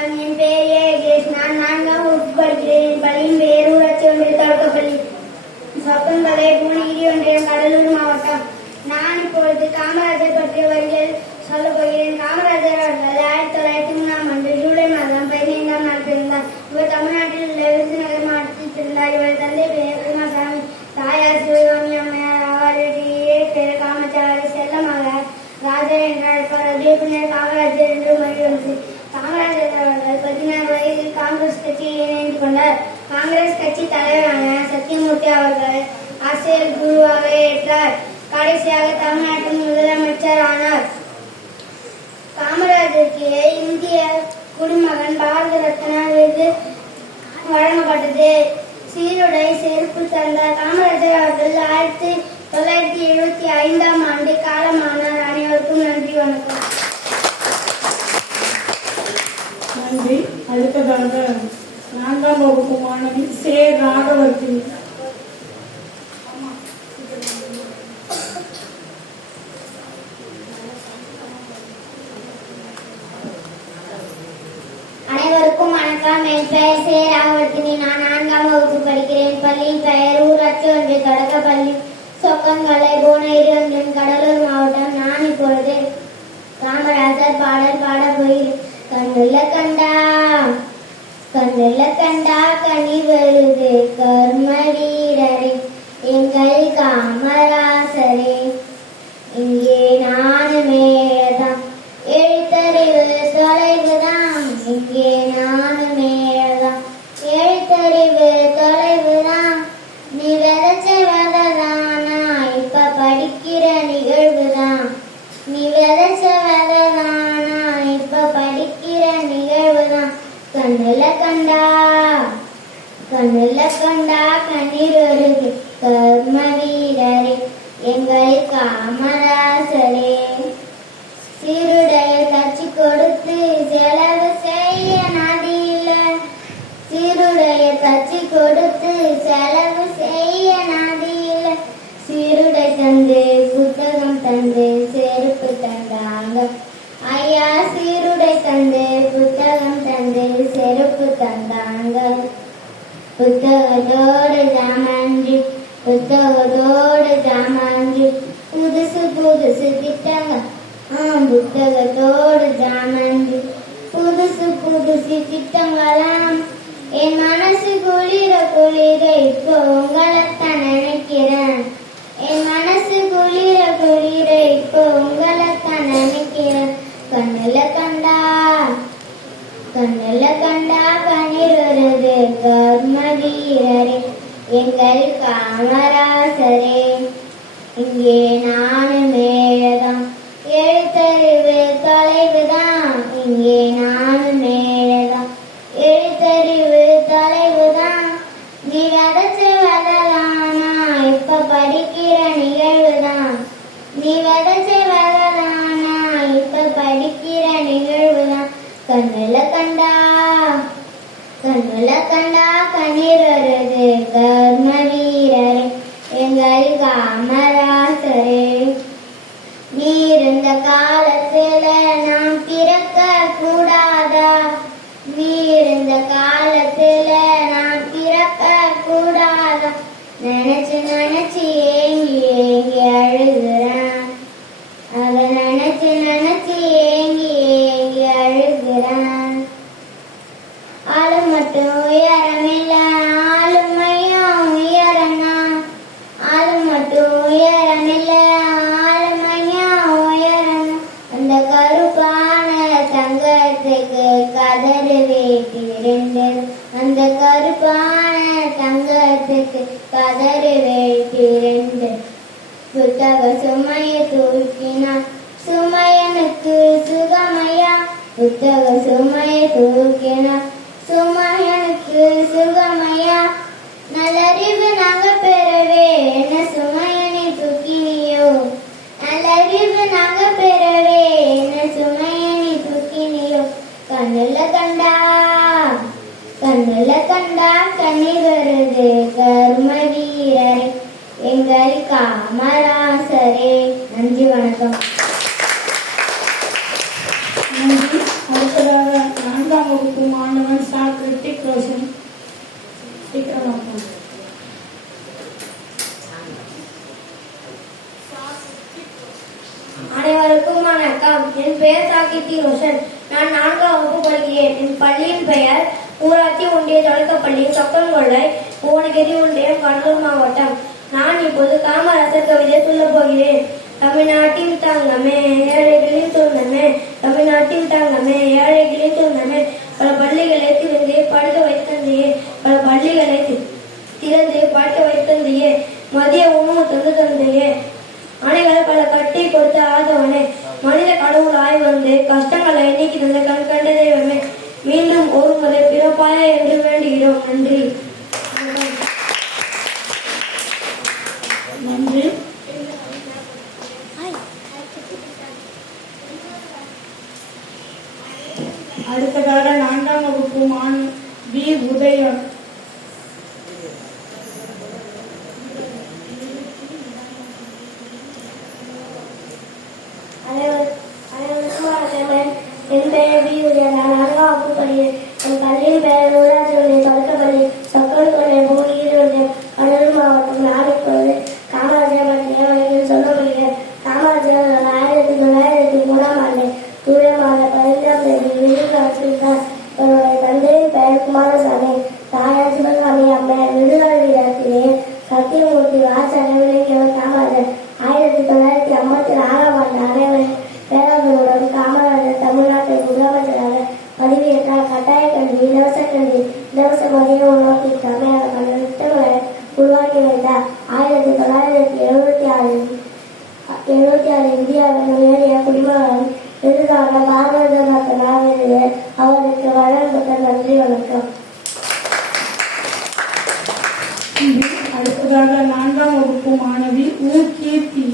வணக்கம் என் பெயர் ஏ கேஷ் நான் நான்காம் வகுப்பு படிக்கிறேன். பள்ளியின் பெயர் ஊராட்சி ஒன்றிய தொடக்கப்பள்ளி. சொப்பன்கலை பூனகிரி ஒன்றியம் கடலூர் மாவட்டம். நான் இப்பொழுது காமராஜர் பற்றிய வரிகள் சொல்லப் போகிறேன். காமராஜர் அவர்கள் ஆயிரத்தி தொள்ளாயிரத்தி மூணாம் ஆண்டு ஜூலை மாதம் பதினைந்தாம் நாள் பிறந்தார். இவர் தமிழ்நாட்டில் உள்ள விருதுநகர் மாவட்டத்தில் பிறந்தார். இவர் தந்தை பெயர் குமாரசாமி தாயார் சிவகாமி அம்மையார் அவருடைய பெயர் காமச்சாரி. செல்லமாக ராஜா என்று அழைப்பார். அதே பின்னர் காமராஜர் என்று மகிழ்ச்சி காமராஜர் அவர்கள் பதினாறு வயதில் காங்கிரஸ் கட்சியில் இணைந்து கொண்டார். காங்கிரஸ் கட்சி தலைவரான சத்தியமூர்த்தி அவர்கள் ஆசிரியர் குருவாக ஏற்றார். கடைசியாக தமிழ்நாட்டின் முதலமைச்சர் ஆனார். காமராஜருக்கு இந்திய குடிமகன் பாரத ரத்னா விருது வழங்கப்பட்டது. சீருடை செருப்பு தந்தார் காமராஜர் அவர்கள் ஆயிரத்தி தொள்ளாயிரத்தி எழுபத்தி ஐந்தாம் ஆண்டு காலமானார். அனைவருக்கும் நன்றி வணக்கம் நன்றி அடுத்ததாக நான்காம் வகுப்பு மாணவி சே. ராகவர்த்தினி அனைவருக்கும் வணக்கம். என் பெயர் சே. ராகவர்த்தினி நான் நான்காம் வகுப்பு படிக்கிறேன். பள்ளியின் பெயர் ஊராட்சி ஒன்று தொடக்க பள்ளி சொக்கங்கலை போனேரி ஒன்றின் கடலூர் மாவட்டம். நான் இப்பொழுது ராமராஜர் பாடல் பாட போகிறேன். கண்ணுல கண்டா கண்ணுல கண்டா கனி வருது. கர்மவீரரே எங்கள் காமராசரே. இங்கே நானுமேதான். எழுத்தறிவு தொலைவுதான் இங்கே நானுமே எழுத்தறிவு தொலைவுதான் நீ விதைச்ச விததானா இப்ப படிக்கிற நிகழ்வுதான் நீ விதைச்ச விததானா இப்ப படிக்கிற நிகழ்வுதான். கண்ணுல கண்டா கண்ணுல கண்டா கண்ணீர் வருது. கர்ம வீரரே எங்கள் காமராசரே. சீருடைய தச்சு கொடுத்து செலவு செய்ய நதியில சீருடைய தச்சு கொடுத்து செலவு செருப்பு தந்தாங்க புத்தகத்தோடு ஜாமான்ஜி புத்தகத்தோடு ஜாமான்ஜி புதுசு புதுசு திட்டங்க ஆ புத்தகத்தோடு ஜாமான்ஜி புதுசு புதுசு திட்டங்களாம். என் மனசு குளிர குளிர இப்போ உங்களைத்தான் நினைக்கிறேன். என் மனசு குளிர குளிர இப்போ உங்களைத்தான் நினைக்கிறேன். கண்ணுல கண்டா கண்ணுல கண்டா கண்ணீர் வருது கர்ம எங்கள் காமராசரே இங்கே நானும் மேழதான் எழுத்தறிவு தொலைவுதான் இங்கே நானும் மேழதான் எழுத்தறிவு தொலைவுதான் நீ வதச்சு வதலானா. இப்ப படிக்கிற நிகழ்வுதான் நீ வதச்சு விததானா இப்ப படிக்கிற நிகழ்வுதான் கண்ணுல கண்டா கண்ணுல கண்டா தர்ம வருது வீரரே எங்கள் காமராசரே. நீ இருந்த காலத்துல நாம் பிறக்க கூடாதா நீ இருந்த காலத்துல நாம் பிறக்க கூடாதா நினைச்சு நினைச்சு தங்கத்துக்கு கதறு வேட்டி புத்தக சுமைய தூக்கினார். சுமையனுக்கு சுகமையா? புத்தக சுமைய தூக்கினார். சுமையனுக்கு சுகமையா? நல்லறிவு நாங்க பெறவே என்ன சுமையனை தூக்கினியோ? நல்லறிவு நாங்க பெறவே என்ன சுமையனை தூக்கினியோ? கண்ணுல கண்டா கண்ணுல கண்டா கண்ணீர் வருது கர்ம வீரரே. எங்கள் காமராசரே. நன்றி வணக்கம். அடுத்ததாக நான்காம் வகுப்பு மாணவன் சா. கிருத்திக் ரோஷன். சீக்கிரமா போ. அனைவருக்கும் வணக்கம். என் பெயர் சாகித்ரி ரோஷன். நான் நான்காம் வகுப்பு படிக்கிறேன். என் பள்ளியின் பெயர் ஊராட்சி ஒன்றிய தொடக்கப்பள்ளி சொக்கன்கொள்ளை புவனகிரி ஒன்றியம் கடலூர் மாவட்டம். நான் இப்போது காமராசர் கவிதை சொல்ல போகிறேன். தமிழ்நாட்டின் தங்கமே ஏழைகளின் சொந்தமே தமிழ்நாட்டின் தங்கமே ஏழைகளின் சொந்தமே பல பள்ளிகளை திறந்து படுக்க வைத்தந்தையே பல பள்ளிகளை தி- திறந்து படுக்க வைத்தந்தையே மதிய உணவு தந்து தந்தையே அணைகளை பல கட்டி கொடுத்த ஆதவனே. மனித கடவுளாய் வந்து கஷ்டங்களை நீக்கி தந்த கண் கண்ட தெய்வமே. மீண்டும் ஒரு முறை பிறப்பாய என்று வேண்டுகிறோம். நன்றி. நன்றி. அடுத்ததாக நான்காம் வகுப்பு மாணவன் வி. உதயம் அனைவர்- அனைவருக்கும் வணக்கம். என் பெயர் வி உதயன். நான் நான்காம் படிக்கிறேன். என் பள்ளியின் பெயர் ஊராட்சி ஒன்றிய தொடக்கப்பள்ளி சொக்கன்கொண்டை பூமியில் ஒன்றியம் கடலூர் மாவட்டம் நான் காமராஜர் பற்றிய வழியில் சொல்ல காமராஜர் ஆயிரத்தி தொள்ளாயிரத்தி மூணாம் ஆண்டு ஜூலை மாதம் பதினைந்தாம் தேதி விருதுக்கு வச்சிருந்தார் இவருடைய தந்தையின் பெயர் குமாரசாமி தாயார் சிவகாமி அம்மையார் விருதுகள் வீரத்திலே சத்தியமூர்த்தி வாசக விளங்கியவர் காமராஜர் ஆயிரத்தி தொள்ளாயிரத்தி ஐம்பத்தி நாலாம் ஆண்டு அனைவரின் பேரர்களுடன் காமராஜர் தமிழ்நாட்டை முதலமைச்சராக பதவியேற்றார் கட்டாய கல்வி இலவச கல்வி இலவச மதிய உணவு திட்டம் என பல திட்டங்களை உருவாக்கி வைத்தார் ஆயிரத்தி தொள்ளாயிரத்தி எழுபத்தி ஆறில் எழுபத்தி ஆறு இந்தியாவின் உயரிய குடிமகன் விருதாக பாரத ரத்னா விருது அவருக்கு வழங்கப்பட்ட நன்றி வணக்கம் அடுத்ததாக நான்காம் வகுப்பு மாணவி ஊ கீர்த்தி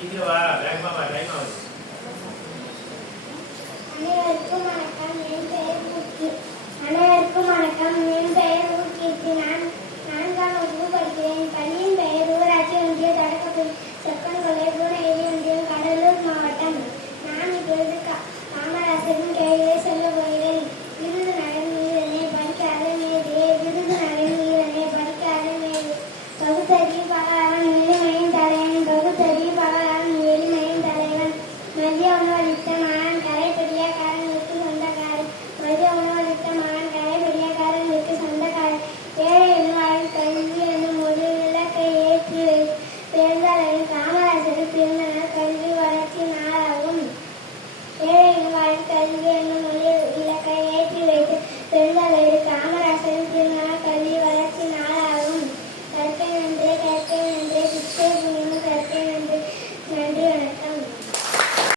சீக்கிரம் வா வேகமா வா டைம் ஆகுது அனைவருக்கும் வணக்கம் என் பெயர் ஊக்கி அனைவருக்கும் வணக்கம். என் பெயர் ஊக்கீர்த்தி நான் நான்காம் வகுப்பு படிக்கிறேன். பள்ளியில் aprendí a.